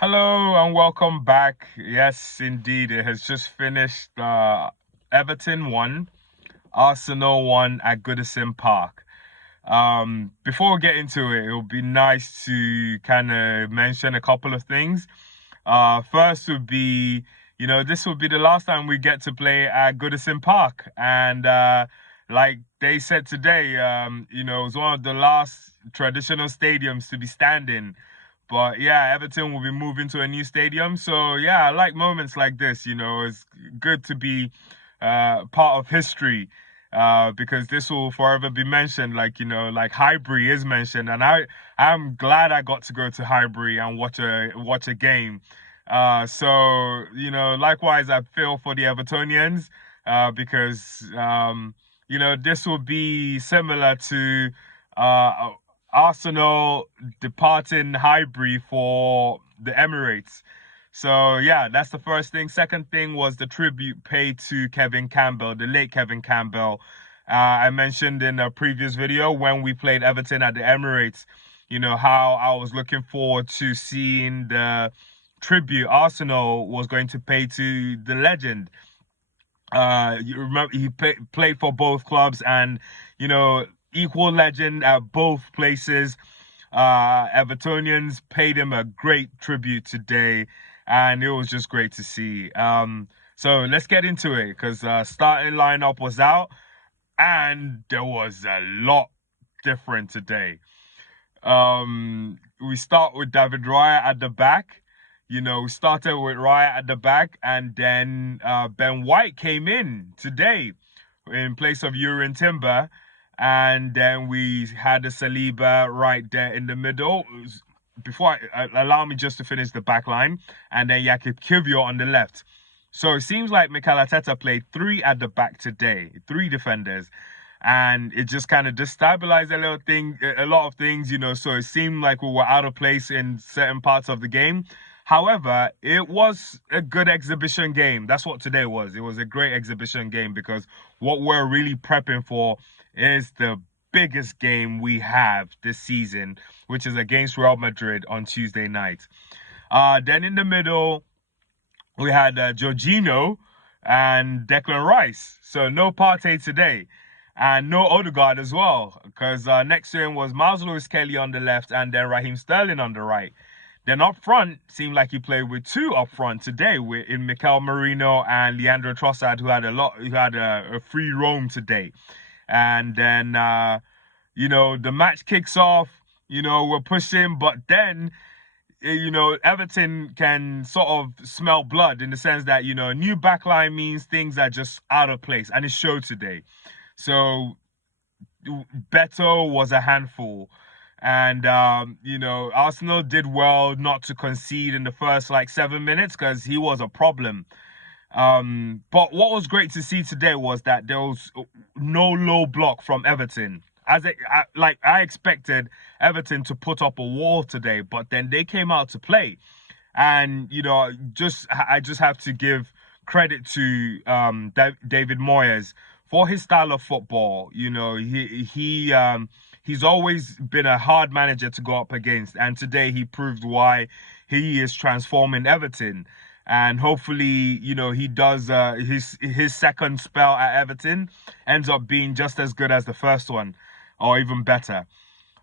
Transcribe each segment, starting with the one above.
Hello and welcome back. Yes, indeed, it has just finished. Everton won, Arsenal won at Goodison Park. Before we get into it, it would be nice to kind of mention a couple of things. First would be, this would be the last time we get to play at Goodison Park, and like they said today, it was one of the last traditional stadiums to be standing. But yeah, Everton will be moving to a new stadium. So yeah, I like moments like this. It's good to be part of history because this will forever be mentioned. Like Highbury is mentioned, and I'm glad I got to go to Highbury and watch a game. Likewise, I feel for the Evertonians because this will be similar to uh, Arsenal departing Highbury for the Emirates. So yeah, that's the first thing. Second thing was the tribute paid to Kevin Campbell, the late Kevin Campbell. I mentioned in a previous video when we played Everton at the Emirates, how I was looking forward to seeing the tribute Arsenal was going to pay to the legend. You remember he played for both clubs and, equal legend at both places. Evertonians paid him a great tribute today, and it was just great to see. So let's get into it because starting lineup was out, and there was a lot different today. We start with David Raya at the back. We started with Raya at the back, and then Ben White came in today in place of Urin Timber, and then we had a Saliba right there in the middle. Allow me just to finish the back line, and then Jakub Kiwior on the left. So it seems like Mikel Arteta played three at the back today, three defenders, and it just kind of destabilized a lot of things. So it seemed like we were out of place in certain parts of the game. However, it was a good exhibition game. That's what today was. It was a great exhibition game because what we're really prepping for is the biggest game we have this season, which is against Real Madrid on Tuesday night. Then in the middle, we had Jorginho and Declan Rice. So no Partey today. And no Odegaard as well, because next to him was Miles Lewis-Kelly on the left and then Raheem Sterling on the right. Then up front, seemed like he played with two up front today, in Mikel Merino and Leandro Trossard, who had a free roam today. And then the match kicks off. We're pushing, but then Everton can sort of smell blood in the sense that a new backline means things are just out of place, and it showed today. So Beto was a handful. And, Arsenal did well not to concede in the first 7 minutes because he was a problem. But what was great to see today was that there was no low block from Everton. I expected Everton to put up a wall today, but then they came out to play. And, I just have to give credit to David Moyes for his style of football. He's always been a hard manager to go up against, and today he proved why he is transforming Everton. And hopefully, he does his second spell at Everton ends up being just as good as the first one, or even better.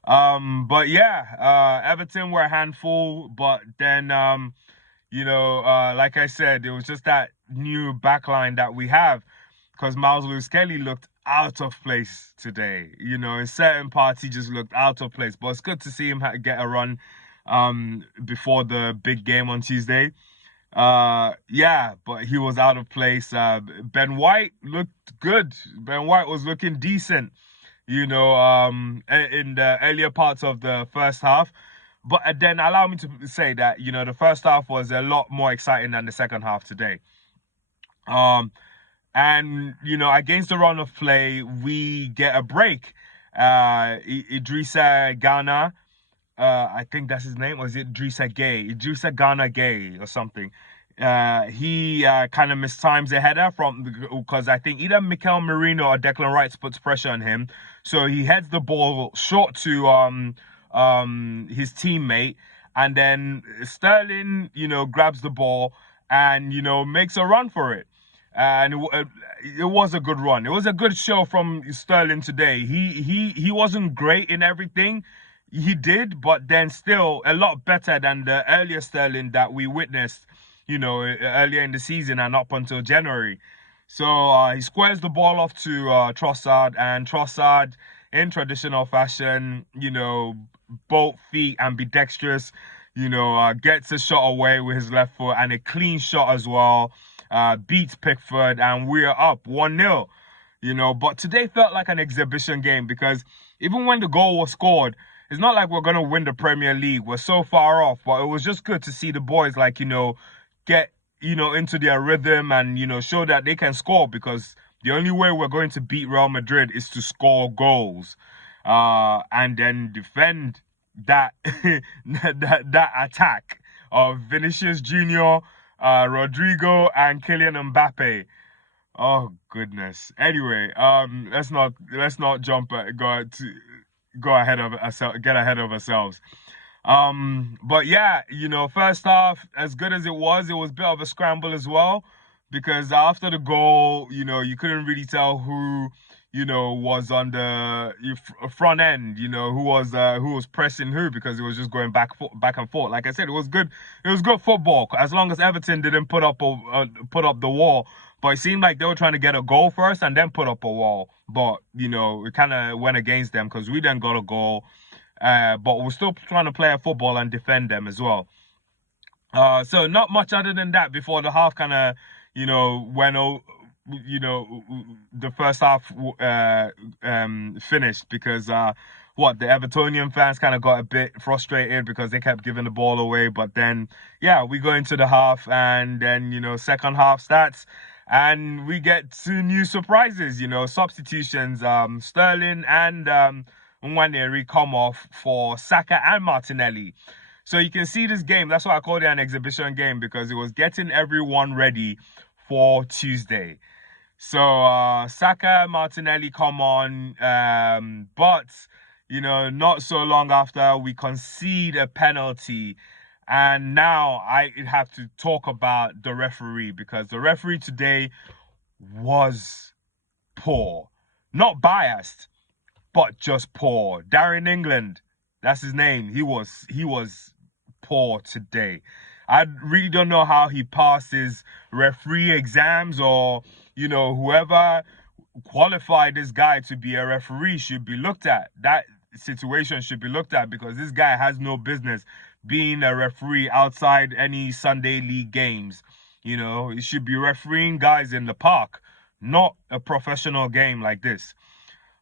But yeah, Everton were a handful, but then like I said, it was just that new backline that we have because Miles Lewis-Kelly looked out of place today. In certain parts, he just looked out of place. But it's good to see him get a run before the big game on Tuesday. Yeah, but he was out of place. Ben White looked good. Ben White was looking decent, in the earlier parts of the first half. But then allow me to say that, the first half was a lot more exciting than the second half today. And, against the run of play, we get a break. Idrissa Gana, I think that's his name, or is it Idrissa Gay? Idrissa Gana Gay or something. He kind of mistimes a header because I think either Mikel Merino or Declan Rice puts pressure on him. So he heads the ball short to his teammate, and then Sterling, grabs the ball and makes a run for it. And it was a good run. It was a good show from Sterling today. He wasn't great in everything he did, but then still a lot better than the earlier Sterling that we witnessed, earlier in the season and up until January. So he squares the ball off to Trossard, and Trossard, in traditional fashion, both feet ambidextrous, gets a shot away with his left foot and a clean shot as well. Beats Pickford, and we're up 1-0. But today felt like an exhibition game because even when the goal was scored, it's not like we're going to win the Premier League. We're so far off, but it was just good to see the boys, get, into their rhythm and, show that they can score, because the only way we're going to beat Real Madrid is to score goals, and then defend that, that attack of Vinicius Junior, Rodrigo, and Kylian Mbappe. Oh goodness. Anyway, let's not jump go ahead of ourselves, get ahead of ourselves. But yeah, first half, as good as it was a bit of a scramble as well, because after the goal, you couldn't really tell who, was on the front end, who was pressing who, because it was just going back and forth. Like I said, it was good football, as long as Everton didn't put up the wall. But it seemed like they were trying to get a goal first and then put up a wall. But, it kind of went against them because we then got a goal. But we're still trying to play a football and defend them as well. So not much other than that before the half kind of, went the first half finished, because the Evertonian fans kind of got a bit frustrated because they kept giving the ball away. But then, yeah, we go into the half, and then, second half starts. And we get two new surprises, substitutions. Sterling and Nwaneri come off for Saka and Martinelli. So you can see this game. That's why I called it an exhibition game, because it was getting everyone ready for Tuesday. So Saka, Martinelli come on, but not so long after, we concede a penalty. And now I have to talk about the referee, because the referee today was poor. Not biased, but just poor. Darren England, that's his name. He was poor today. I really don't know how he passes referee exams, or, whoever qualified this guy to be a referee should be looked at. That situation should be looked at, because this guy has no business being a referee outside any Sunday league games. He should be refereeing guys in the park, not a professional game like this.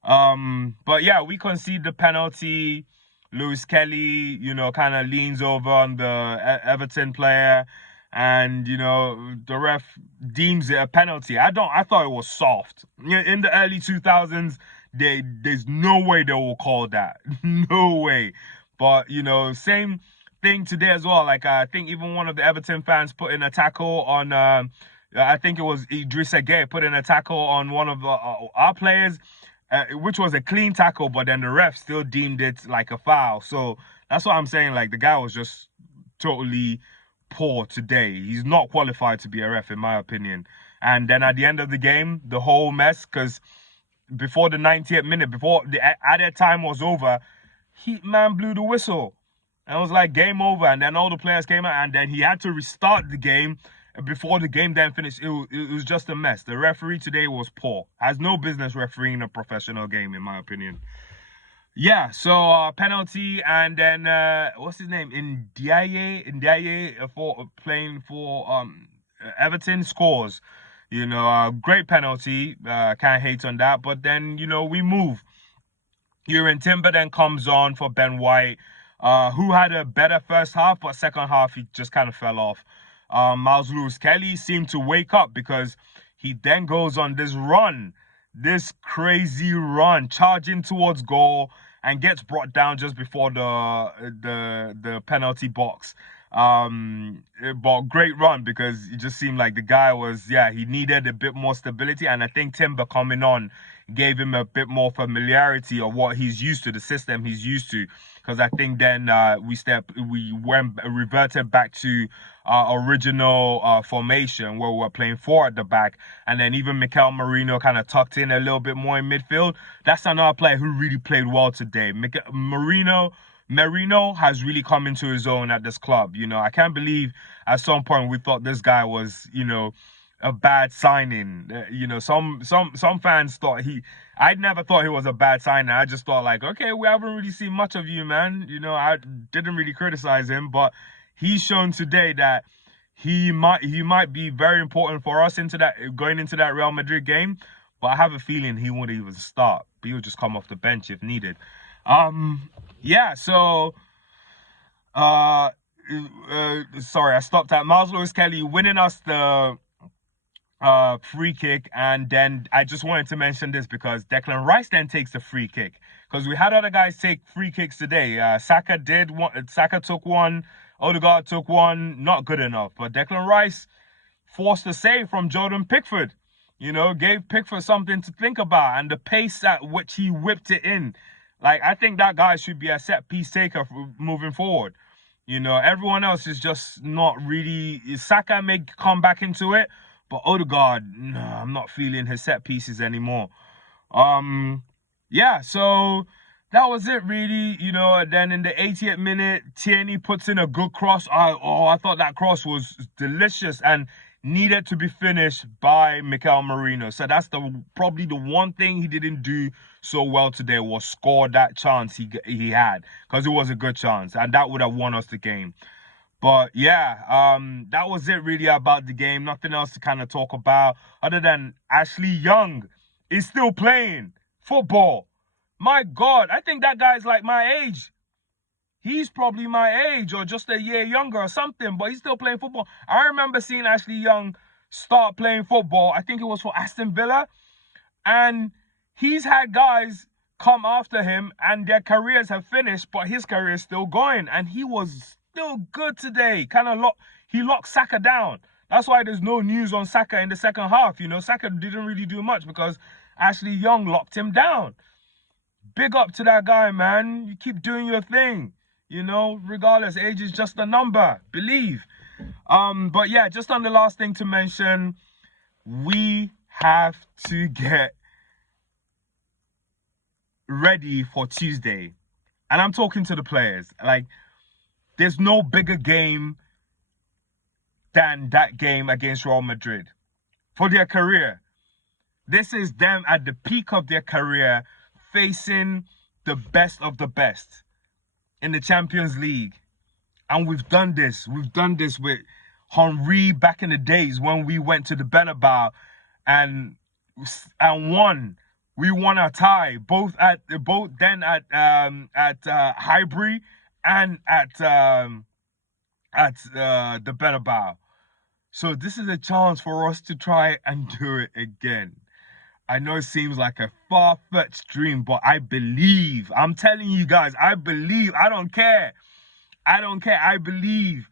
But yeah, we concede the penalty. Lewis Kelly, kind of leans over on the Everton player, and the ref deems it a penalty. I thought it was soft. In the early 2000s, there's no way they will call that. No way. But same thing today as well. Like, I think even one of the Everton fans put in a tackle on, I think it was Idrissa Gueye, put in a tackle on one of our players, which was a clean tackle, but then the ref still deemed it like a foul. So that's what I'm saying. Like, the guy was just totally poor today. He's not qualified to be a ref, in my opinion. And then at the end of the game, the whole mess, because before the 90th minute, before the added time was over, man blew the whistle. And it was like game over. And then all the players came out, and then he had to restart the game before the game then finished. It was just a mess. The referee today was poor. Has no business refereeing a professional game, in my opinion. Yeah, so penalty, and then what's his name? Ndiaye for playing for Everton scores. Great penalty. Can't hate on that. But then we move. Kieran Timber then comes on for Ben White, who had a better first half, but second half he just kind of fell off. Miles Lewis Kelly seemed to wake up, because he then goes on this run, this crazy run, charging towards goal, and gets brought down just before the penalty box. But great run because it just seemed like the guy was, yeah, he needed a bit more stability. And I think Timber coming on gave him a bit more familiarity of what he's used to, the system he's used to. Because I think then reverted back to our original formation where we were playing four at the back. And then even Mikel Merino kind of tucked in a little bit more in midfield. That's another player who really played well today. Merino has really come into his own at this club. I can't believe at some point we thought this guy was, a bad signing. Some fans thought I never thought he was a bad signing. I just thought like, okay, we haven't really seen much of you, man. I didn't really criticize him, but he's shown today that he might be very important for us going into that Real Madrid game. But I have a feeling he won't even start. He will just come off the bench if needed. Yeah, so sorry, I stopped at Miles Lewis Kelly winning us the free kick, and then I just wanted to mention this because Declan Rice then takes the free kick, because we had other guys take free kicks today. Saka took one, Odegaard took one, not good enough, but Declan Rice forced a save from Jordan Pickford. Gave Pickford something to think about, and the pace at which he whipped it in. Like, I think that guy should be a set piece taker moving forward. Everyone else is just not really. Saka may come back into it, but Odegaard, no, I'm not feeling his set pieces anymore. Yeah, so that was it really. And then in the 80th minute, Tierney puts in a good cross. I thought that cross was delicious and needed to be finished by Mikel Merino. So that's probably the one thing he didn't do so well today, was score that chance he had, because it was a good chance and that would have won us the game. But yeah, that was it really about the game. Nothing else to kind of talk about other than Ashley Young is still playing football. My God, I think that guy's like my age. He's probably my age or just a year younger or something, but he's still playing football. I remember seeing Ashley Young start playing football. I think it was for Aston Villa. And he's had guys come after him and their careers have finished, but his career is still going. And he was still good today. He locked Saka down. That's why there's no news on Saka in the second half. Saka didn't really do much because Ashley Young locked him down. Big up to that guy, man. You keep doing your thing. Regardless, age is just a number. Believe. But yeah, just on the last thing to mention, we have to get ready for Tuesday. And I'm talking to the players. Like, there's no bigger game than that game against Real Madrid for their career. This is them at the peak of their career, facing the best of the best in the Champions League. And we've done this. We've done this with Henry back in the days when we went to the Bernabeu and won. We won a tie both then at Highbury and at the Bernabeu. So this is a chance for us to try and do it again. I know it seems like a far-fetched dream, but I believe. I'm telling you guys, I believe. I don't care. I believe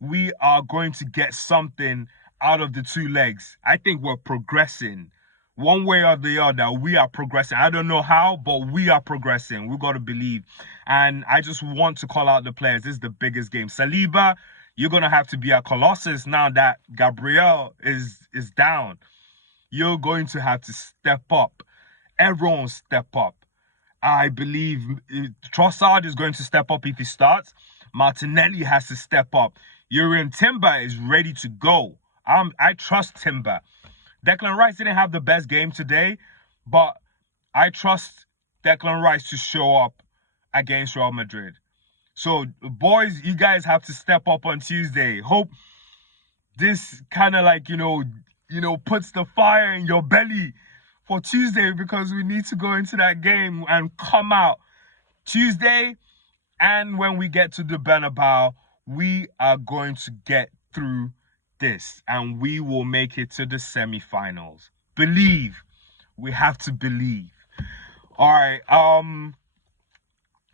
we are going to get something out of the two legs. I think we're progressing. One way or the other, we are progressing. I don't know how, but we are progressing. We've got to believe. And I just want to call out the players. This is the biggest game. Saliba, you're going to have to be a colossus now that Gabriel is down. You're going to have to step up. Everyone step up. I believe Trossard is going to step up if he starts. Martinelli has to step up. Timber is ready to go. I trust Timber. Declan Rice didn't have the best game today, but I trust Declan Rice to show up against Real Madrid. So, boys, you guys have to step up on Tuesday. Hope this kind of like, puts the fire in your belly for Tuesday, because we need to go into that game and come out Tuesday. And when we get to the Bernabeu, we are going to get through this and we will make it to the semi-finals. Believe. We have to believe. All right.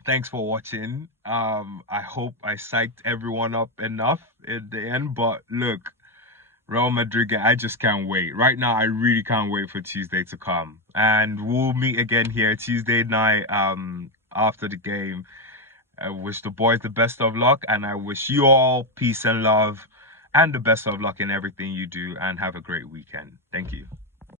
Thanks for watching. I hope I psyched everyone up enough in the end. But look, Real Madrid, I just can't wait. Right now, I really can't wait for Tuesday to come. And we'll meet again here Tuesday night after the game. I wish the boys the best of luck, and I wish you all peace and love and the best of luck in everything you do, and have a great weekend. Thank you.